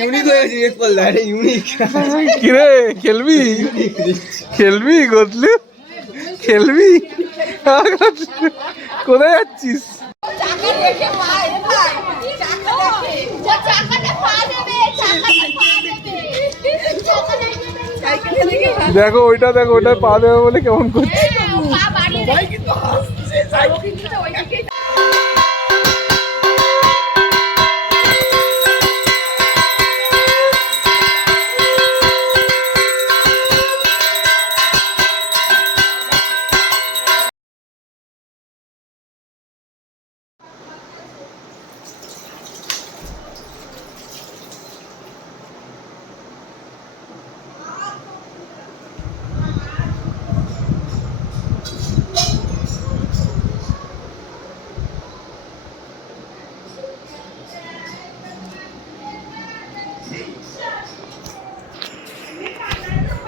Unique হয়েছে এক পাল্লা, এটা ইউনিক। কি রে খেলবি? খেলবি গদলু? খেলবি? কোথায় যাচ্ছিস? দেখো ওইটা, দেখো ওইটা পা দেবে বলে কেমন করছে।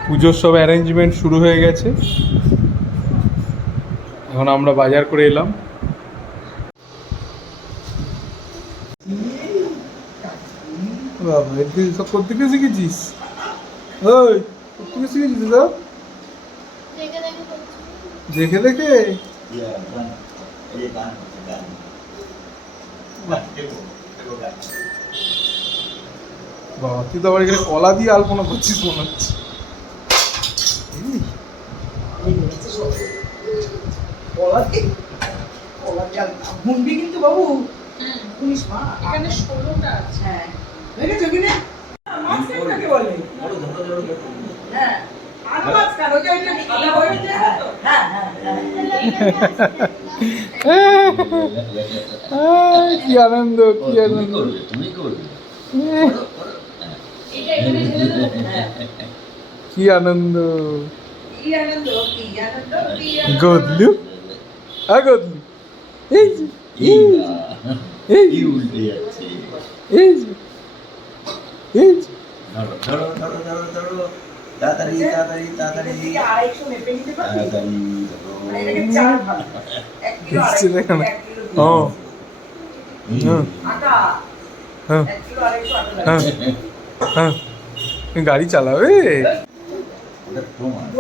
পুজোর সব অ্যারেঞ্জমেন্ট শুরু হয়ে গেছে। এখন আমরা বাজার করে এলাম। বাবা এদিকে সব করতে গিয়ে শিখেছিস? ওই করতে গিয়ে শিখেছিস সব দেখে দেখে? বাবা তুই তো আবার এখানে কলা দিয়ে আলপনা করছিস মনে হচ্ছে। কিন্তু বাবু এখানে 16টা আছে। হ্যাঁ দেখেছো কিনা মাছটাকে বলে হ্যাঁ আর মাছ কার ওই যে খালা হয়েছে। হ্যাঁ হ্যাঁ কি আনন্দ, কি আনন্দ। কি আনন্দ, গদলু গদলু এই যে এই উল্টে যাচ্ছে, এই যে এই যে তাড়াতাড়ি তাড়াতাড়ি তাড়াতাড়ি আড়াইশো মেপে নিতে পারবি? তাড়াতাড়ি দেখো না। ও হ্যাঁ হ্যাঁ হ্যাঁ গাড়ি চালাবে?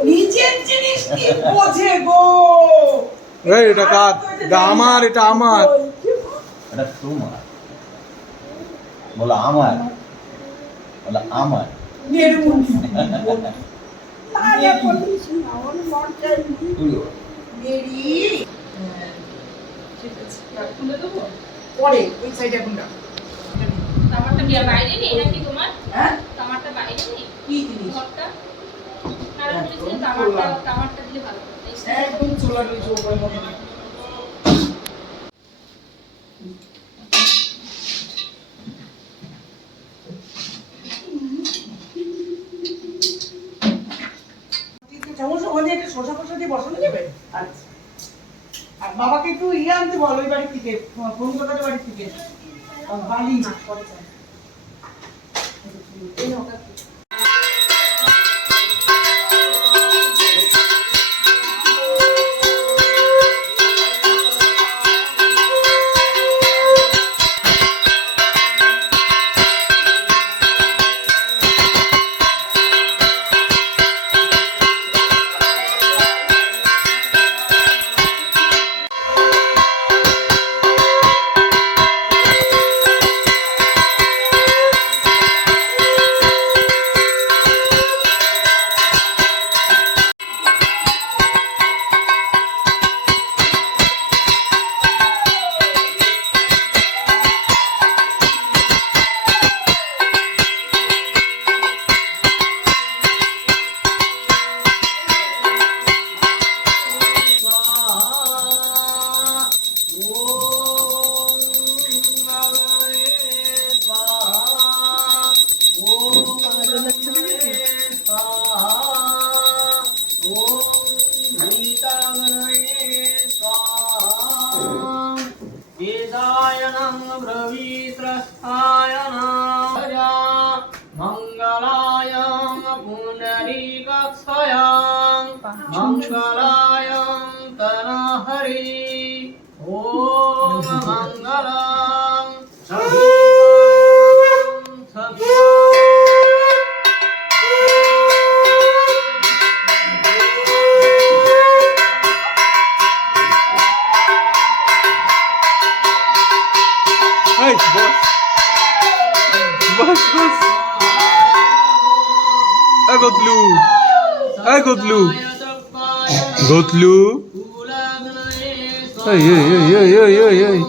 নিজের জিনিস কি বোঝে গো? এই এটা কার? এটা আমার, এটা আমার। এটা তোমার। বলো আমার, বলো আমার। নেরুমুন্ডি আরে বলিস না ওর মনটা নেরি। ঠিক আছে খুলে দেবো পরে ওই সাইডে কোনটা টমাটো কি বাইরে নেই নাকি তোমার? হ্যাঁ টমাটো বাইরে নেই কি জিনিস ঘরটা আর বলেছিল টমাটো দিলে ভালো হবে। একদম চলে রয়েছে ওপরে মনে হয়। শসা ফসা দিয়ে বসানো যাবে। আচ্ছা আর বাবাকে একটু আনতে বল ওই বাড়ি থেকে, ফোন করতে বাড়ি থেকে বালি मंगलाय तनहरि ओम मंगलम सभी বাস বাস। গতলু, গতলু, গতলু। এই এই এই এই এই এই।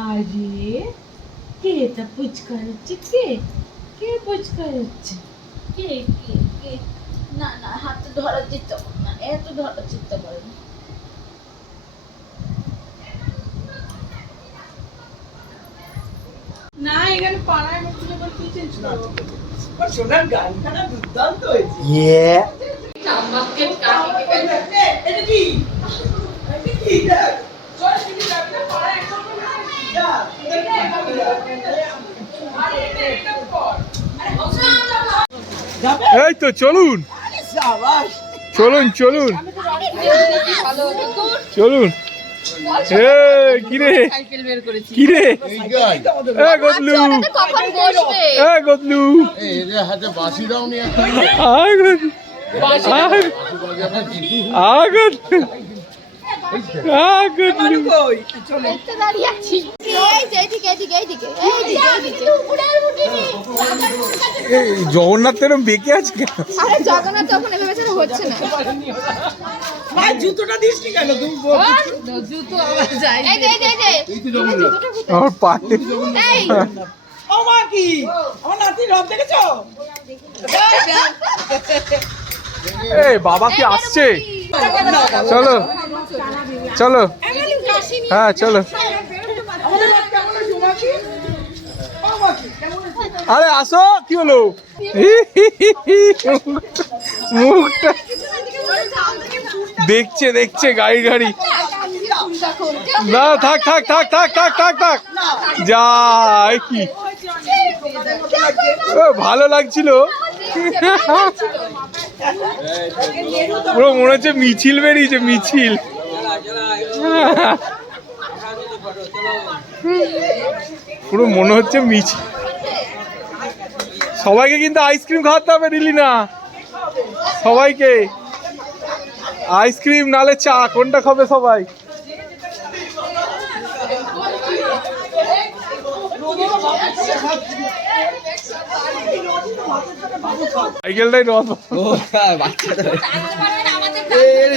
আরে কে এটা পুচকা হচ্ছে? কে কে পুচকা হচ্ছে? কে কে কে? না না, হাতে ধরার চেষ্টা কর না, এত ধরার চেষ্টা করে না। না, এখানে পাড়ায় নতুন এবার কি চেঞ্জ করো? সোনার গানটা না দুর্দান্ত হয়েছে। চাম্বাকে কাটি এটা কি? এটা কি? দেখ। চল, তুমি যাবি না পাড়ায় একদম যা। আরে এটা কর। আরে হসা যাবে। এই তো চলুন, শাবাশ। চলুন চলুন ভালো হতো। চলুন। কিরে সাইকেল বের করেছি। কিরে, গতলু, কখন বসবে? গতলু, এদের হাতে বাসি দাও নি আয় গতলু, আয়, আয় গতলু, আয় গতলু। কই? চলো। তো দাঁড়িয়ে আছি। এই যে এইদিকে এইদিকে এইদিকে এইদিকে এইদিকে উপরের উঠিনি। এই জগন্নাথ এরম বেঁকে আছে কেন? আরে জগন্নাথ তখন এভাবে ছাড়া হচ্ছে না। ভাই জুতোটা দিস কি কেন তুই? জুতো আবার যাই। এই যে এই যে এই যে জুতোটা কোথায়? আমার পাতে এই ও মা কি? আমার নাতি রব দেখেছো? এই বাবা কি আসছে? চলো চলো, হ্যাঁ চলো। আমাদের রব কেমন হয়েছে মা কি? ও মা কি? কেমন হয়েছে? আরে আসো, কি হলো? মুখটা দেখছে দেখছে, গাড়ি গাড়ি। না থাক থাক থাক থাক থাক থাক থাক, যা কি ভালো লাগছিল। পুরো মনে হচ্ছে মিছিল বেরিয়েছে, মিছিল। পুরো মনে হচ্ছে মিছিল। সবাইকে কিন্তু আইসক্রিম খাওয়াতে হবে, দিলি না সবাইকে আইসক্রিম নালে চা, কোনটা খাবে সবাই? সাইকেলটাই রথ।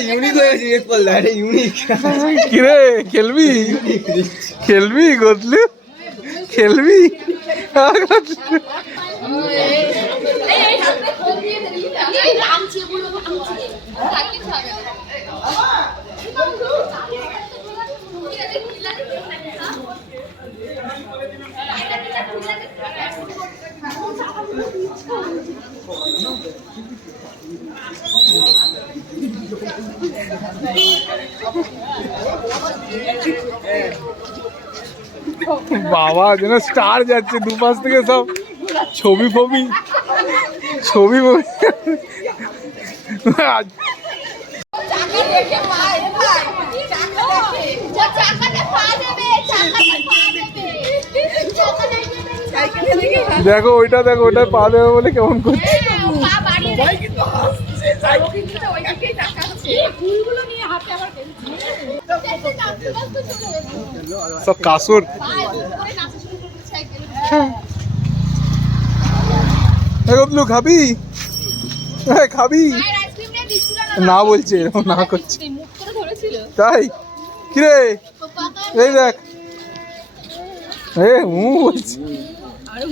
ইউনিক হয়েছে, ইউনিক। কিরে খেলবি? খেলবি গতলু? খেলবি? এই নামছি বলো নামছি। থাকি খাবে না। বাবা যেন স্টার যাচ্ছে দুপাশ থেকে, সব ছবি ফবি ছবি ফবি। চাকা দেখে মার ভাই। চাকা দেখে। যা চাকাতে পা দেবে, চাকাতে পা দেবে। চাকা দেখে সাইকেলে দেখে দেখো ওইটা, দেখো ওইটা পা দেবে বলে কেমন করছে। পা বাড়িয়ে ভাই কিন্তু হাসছে। কিন্তু ওইদিকেই তাকাচ্ছে। ফুলগুলো নিয়ে হাতে আবার খেলছে। দেখতে নাচতে নাচতে চলে এলো। সব কাসর। ভাই উপরে নাচা শুরু করবে সাইকেলে। গতলু খাবি? খাবি? মায়ের আইসক্রিম নিয়ে দিচ্ছিল না বলছে, এরকম না করছে। মুখ করে ধরেছিল। তাই কিরে, পাকা এই দেখ, বলছে। আরে